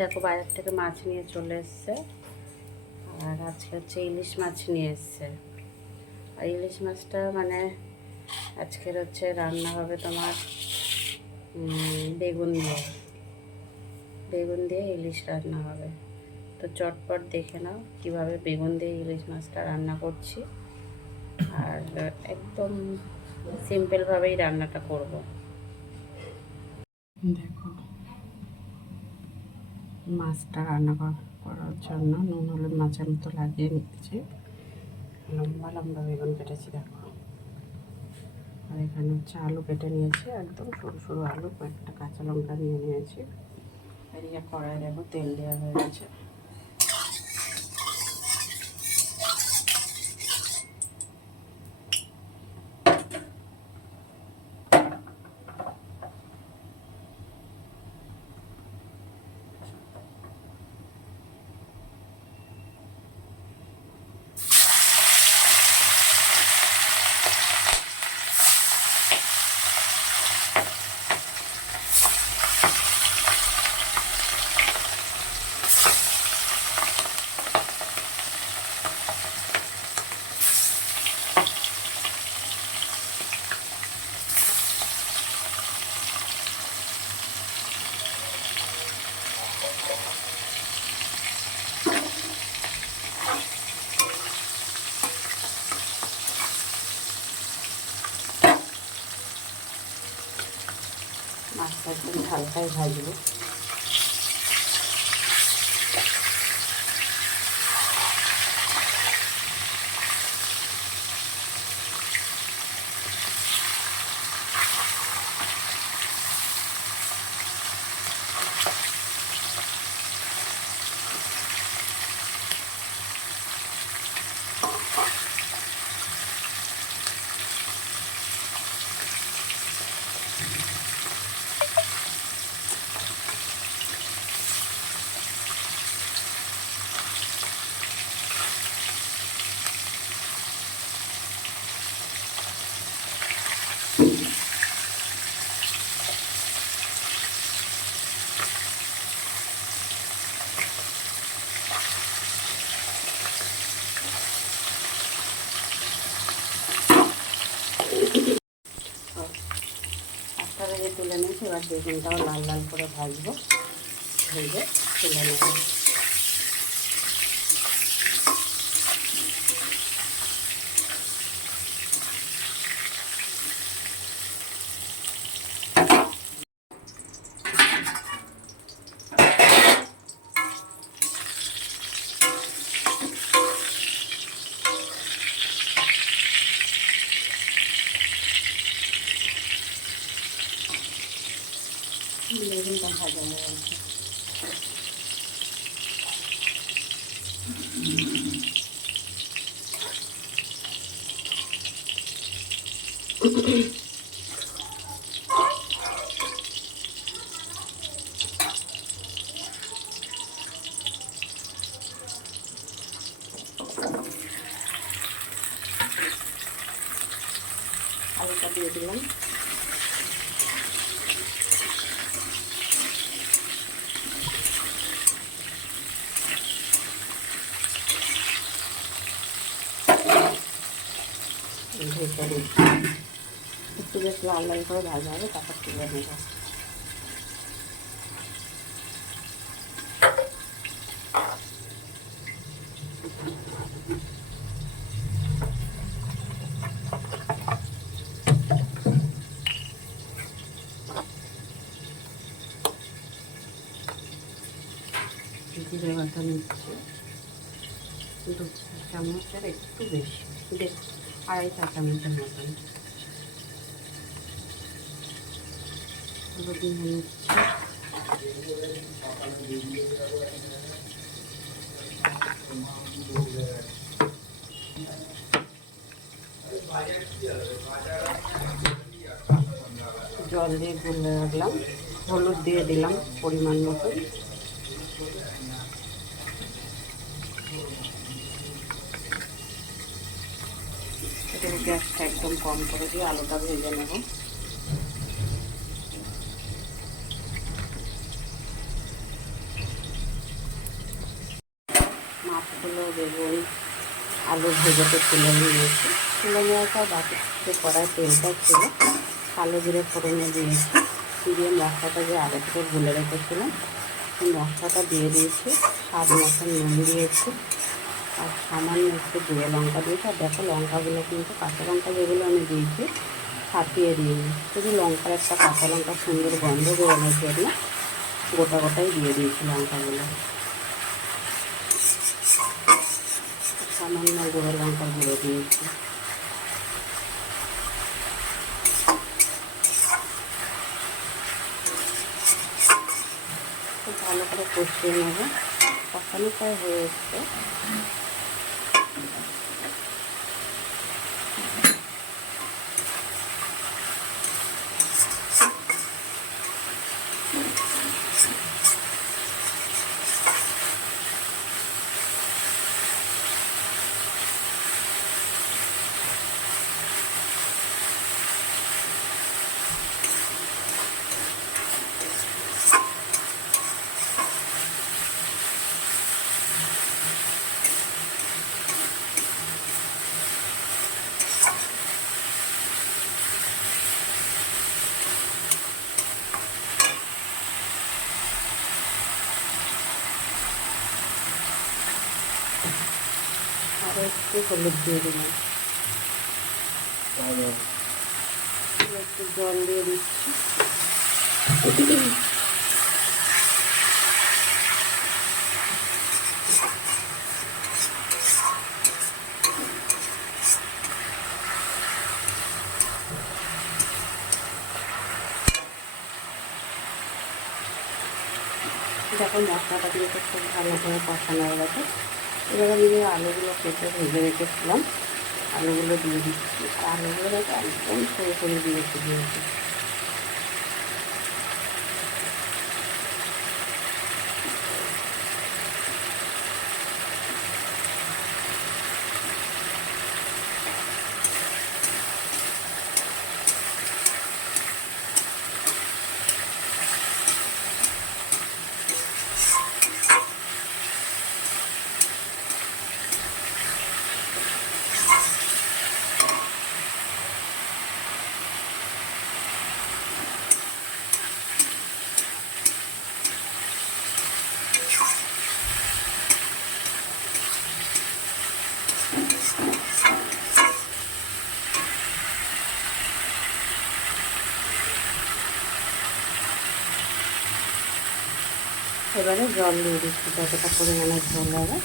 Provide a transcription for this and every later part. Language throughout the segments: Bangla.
দেখো বাজার থেকে মাছ নিয়ে চলে এসছে। আর আজকে হচ্ছে ইলিশ মাছ নিয়ে এসছে। আর ইলিশ মাছটা মানে আজকের হচ্ছে রান্না হবে তোমার বেগুন দিয়ে ইলিশ রান্না হবে। তো চটপট দেখে নাও কীভাবে বেগুন দিয়ে ইলিশ মাছটা রান্না করছি। আর একদম সিম্পলভাবেই রান্নাটা করব। দেখো মাছটা রান্না করার জন্য নুন হলুদ মাছের মতো লাগিয়ে নিচ্ছি। লম্বা লম্বা বেগুন কেটেছি দেখো। আর এখানে হচ্ছে আলু কেটে নিয়েছি, একদম সরু সরু আলু, কয়েকটা কাঁচা লঙ্কা নিয়ে নিয়েছি। এদিকে কড়াই দেখো তেল দেওয়া হয়ে গেছে। মাছটা একদম হালকাই ভাজবো। একটা ভেজে তুলে নিয়েছি, এবার বেগুনটাও লাল লাল করে ভাজবো, ভেজে তুলে নেব। বেগুনটা ভাজা হয়ে গেছে। আলুটা দিয়ে দিলাম। একটু বেশ লাল লাল করে ভাজা হবে, তারপর তুলে নেব। জিরে বাটা নিচ্ছি 2 চামচের একটু বেশি, 2.5 চামচের মতন। হলুদ নিয়ে নিচ্ছি, জল দিয়ে গুলে রাখলাম। হলুদ দিয়ে দিলাম পরিমাণ মতন। গ্যাসটা একদম কম করে দিয়ে আলুটা ভেজে নেব। মাছগুলো, বেগুন, আলু ভেজেতে তুলে নিয়েছি। তুলে নেওয়ার পর বাকি যে কড়াই তেলটা ছিল কালো জিরে ফোড়নে দিয়েছি, দিয়ে মশলাটা যে আগে থেকে গুলে রেখেছিলাম সেই মশলাটা দিয়ে দিয়েছি। স্বাদ মতন নুন দিয়েছি আর সামান্য একটু গুঁড়ো লঙ্কা দিয়েছি। আর দেখো লঙ্কাগুলো কিন্তু কাঁচা লঙ্কা যেগুলো আমি দিয়েছি ফাটিয়ে দিইনি, শুধু লঙ্কার একটা কাঁচা লঙ্কা সুন্দর গন্ধ বেরোনোর জন্য গোটা গোটাই দিয়ে দিয়েছি লঙ্কাগুলো। সামান্য গুঁড়ো লঙ্কার গুঁড়ো দিয়েছি। খুব ভালো করে কষিয়ে নেব। কষানো প্রায় হয়ে এসছে। আর একটু হলুদ দিয়ে দিলাম, একটু জল দিয়ে দিচ্ছি। দেখো মশলাটা কিন্তু খুব ভালো করে কষানো হয়ে গেছে। এবার আমি যে আলুগুলো কেটে ভেজে রেখেছিলাম আলুগুলো দিয়ে দিচ্ছি। আর আলুগুলো দেখো একদম সরু সরু দিয়েছি। এবারে জল দিয়ে দিচ্ছি, যতটা পরিমাণে ঝোল হবে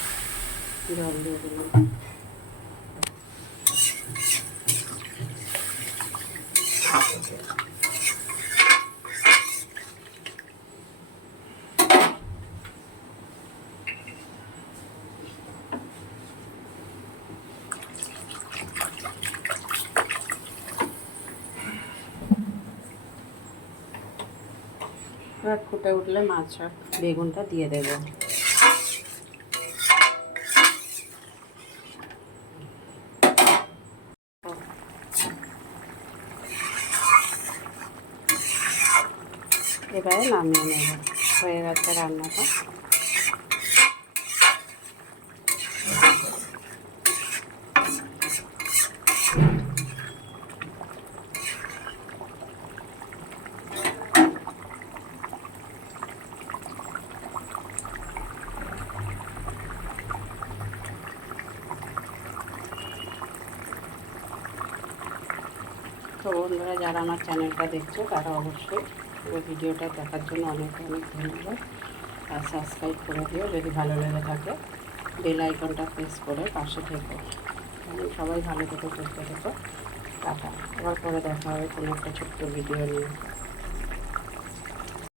জল দিয়ে দিলাম। এবার ফুটে উঠলে মাছ বেগুনটা দিয়ে দেবো। এবারে নামিয়ে নেব। হয়ে গেছে রান্নাটা। তো বন্ধুরা, যারা আমার চ্যানেলটা দেখছো তারা অবশ্যই পুরো ভিডিওটা দেখার জন্য অনেক অনেক ধন্যবাদ। আর সাবস্ক্রাইব করে দিও যদি ভালো লেগে থাকে। বেল আইকনটা প্রেস করে পাশে থেকো। সবাই ভালো থেকো, সুস্থ থেকো। টাটা। আবার পরে দেখা হবে কোনো একটা ছোট্ট ভিডিও নিয়ে।